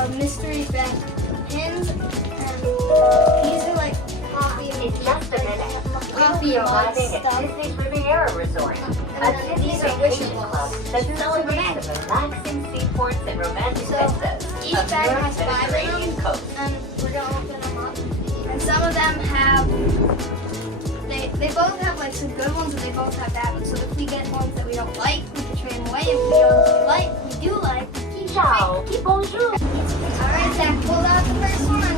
of mystery bank pins, and these are like coffee It's just a minute. coffee mug Arriving at stuff. Disney Riviera Resort, a And Disney these are vacation Wishables. club that celebrates the relaxing seaports and romantic So, vistas each of bag Europe's has 5 of Mediterranean them. coast. And we're gonna open them up. And some of them have, they both have like some good ones, and they both have bad ones. So if we get ones that we don't like, we can trade them away. If we get ones we do like, we keep Ciao, keep bonjour. All right, Zach, pull out the first one.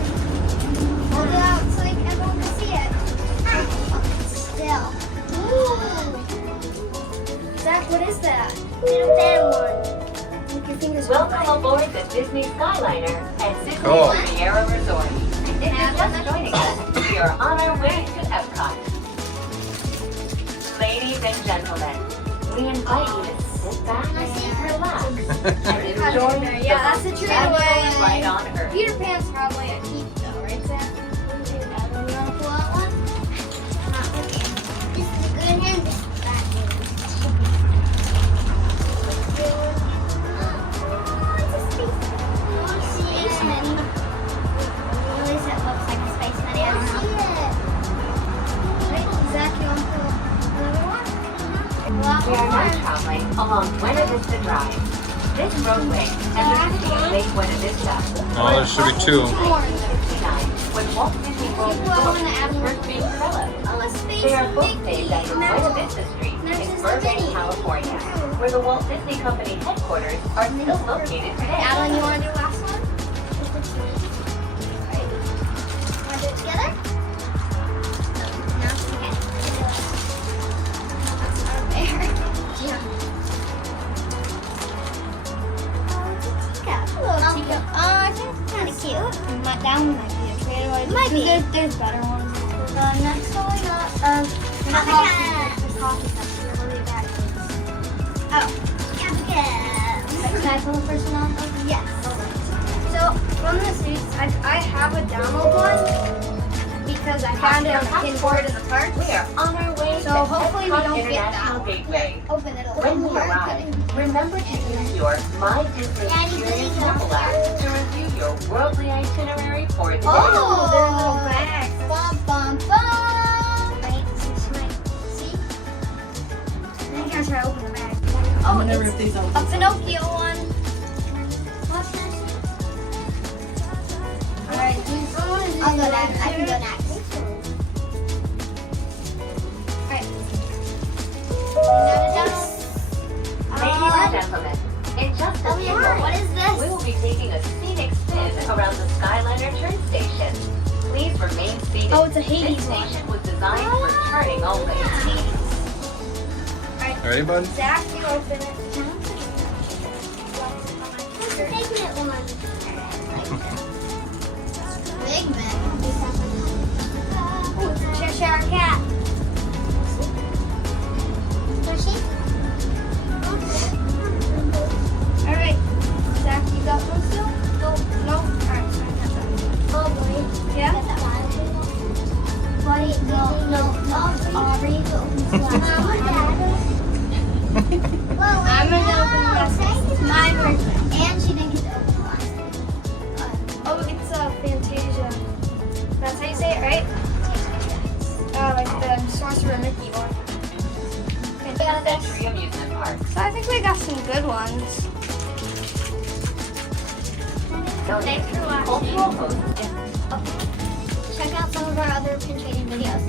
Hold it out so everyone can see it. Still. Ooh. Zach, what is that? Little bad one. Look, your fingers. Welcome aboard the Disney Skyliner at Disney Cool. Riviera Resort. If you're just joining us, we are on our way to Epcot. Ladies and gentlemen, we invite you to sit back, relax, and enjoy the Yeah, that's the most true magical way. flight on Earth. Peter Pan's probably a keep though, right, Zach? You want to pull out one? Not looking. This is a good hand. This is a bad hand. Oh, it's a spaceman. At least it looks like a spaceman. I don't know. Right, Zach, you want to pull another one? We are now traveling along Buena Vista Drive. This roadway enters Lake Buena Vista. Oh, there should be two. 1969, when Walt Disney World Well, I'm Resort gonna add was one. first being developed. Oh, a space They are both Mickey. named after Buena Vista Street in Burbank, California, where the Walt Disney Company headquarters are still located today. Alan, you want to do last one? Alright. Want to do it together? No? Okay. That's not fair. Yeah. Oh, it's a teacup. Hello, teacup. Oh, I think it's kind of cute. That one might be a trade away. Might be. There's better ones. Next one we got, coffee cups. What are your bag things? Oh. Can I pull the first one on? Yes. So, from the suits, I have a download one because I found it on the pin board in the park. We are on our way So to hopefully we Epcot don't get International that. Gateway. Open it a little When we more. arrive, remember to use your My Disney Experience mobile app to review your worldly itinerary for the day. Oh, they're little bags. Bum, bum, bum. Right, see? I think I should open the bag. Oh, I'm gonna rip these open. a Pinocchio one. Alright, I'll go next. I can go next. Alright. Ladies and gentlemen, in just a few what moments, is this? we will be taking a scenic spin around the Skyliner train station. Please remain seated. Oh, it's a Hades This one. station was designed for turning only. Ready, bud? Zach, you open it. Figment. Oh, it's a Cheshire cat. Squishy? Alright. Zach, you got one still? No? Alright, I got that. Oh boy. Yeah? Buddy, no. Aubrey, you open the last one. I'm gonna open the last one. My turn. And she didn't get to open the last one. Oh, it's Fantasia. That's how you say it, right? Like the Sorcerer Mickey one. Century Amusement Park. So I think we got some good ones. Thanks for watching. Cultural hosts. Check out some of our other pin trading videos.